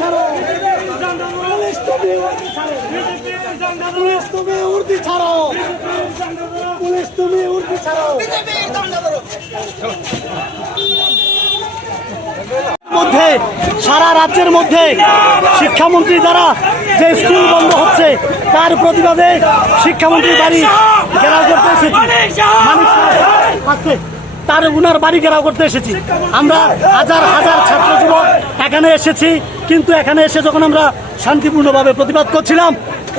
ছাড়ো। পুলিশ তুমি উর্দি ছাড়ো, পুলিশ তুমি উর্দি ছাড়ো। মধ্যে সারা রাজ্যের মধ্যে শিক্ষামন্ত্রী দ্বারা যে স্কুল বন্ধ হচ্ছে তার প্রতিবাদে শিক্ষামন্ত্রীর বাড়ি ঘেরাও করতে এসেছি। তার উনার বাড়ি ঘেরাও করতে এসেছি। আমরা হাজার হাজার ছাত্র যুবক এখানে এসেছি, কিন্তু এখানে এসে যখন আমরা শান্তিপূর্ণভাবে প্রতিবাদ করছিলাম,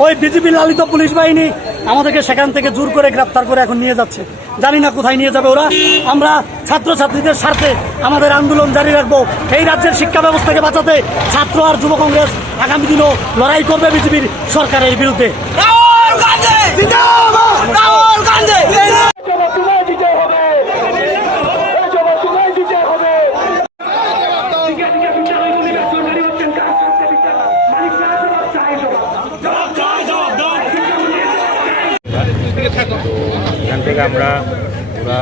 ওই বিজেপি লালিত পুলিশ বাহিনী আমাদেরকে সেখান থেকে জোর করে গ্রেপ্তার করে এখন নিয়ে যাচ্ছে। জানি না কোথায় নিয়ে যাবে ওরা। আমরা ছাত্রছাত্রীদের স্বার্থে আমাদের আন্দোলন জারি রাখবো। এই রাজ্যের শিক্ষা ব্যবস্থাকে বাঁচাতে ছাত্র আর যুব কংগ্রেস আগামী দিনও লড়াই করবে বিজেপির সরকারের বিরুদ্ধে। এখান থেকে আমরা পুরা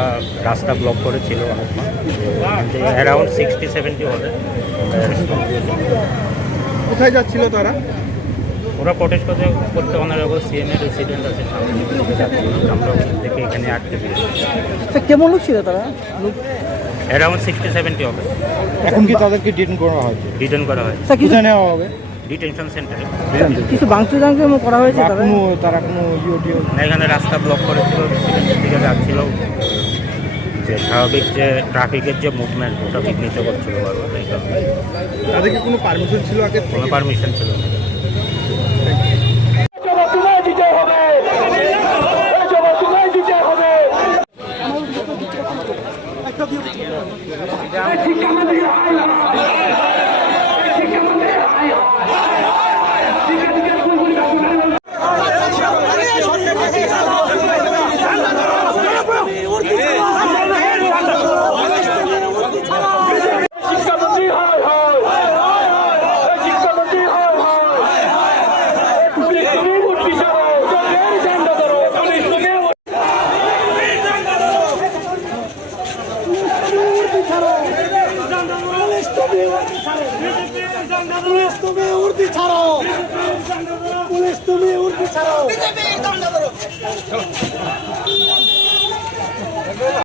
রাস্তা ব্লক করেছিল অ্যারাউন্ড 60-70 হবে। কোথায় যাচ্ছিল তারা? ওরা প্রোটেস্ট করতে অনারেবল সিএম এর রেসিডেন্ট আছে আমরা ওখান থেকে এখানে আটকে দিয়েছি। কেমন লোক ছিল তারা? অ্যারাউন্ড 60-70 হবে। এখন কি তাদেরকে ডিটেন করা হয়? ডিটেন করা হয়। কোথায় নেওয়া হবে? ডিটেনশন সেন্টারে। কিছু ভাঙচুর করা হয়েছে? তারা কোনো না, এখানে রাস্তা ব্লক করেছিল, রেসিডেন্টের দিকে যাচ্ছিল, যে স্বাভাবিক যে ট্রাফিকের যে মুভমেন্ট ওটা বিঘ্নিত করছিল বারবার। তাদেরকে কোনো পারমিশন ছিল আগে? কোনো পারমিশন ছিল না। পুলিশ তুমি উর্দি ছাড়ো, পুলিশ তুমি উর্দি ছাড়ো।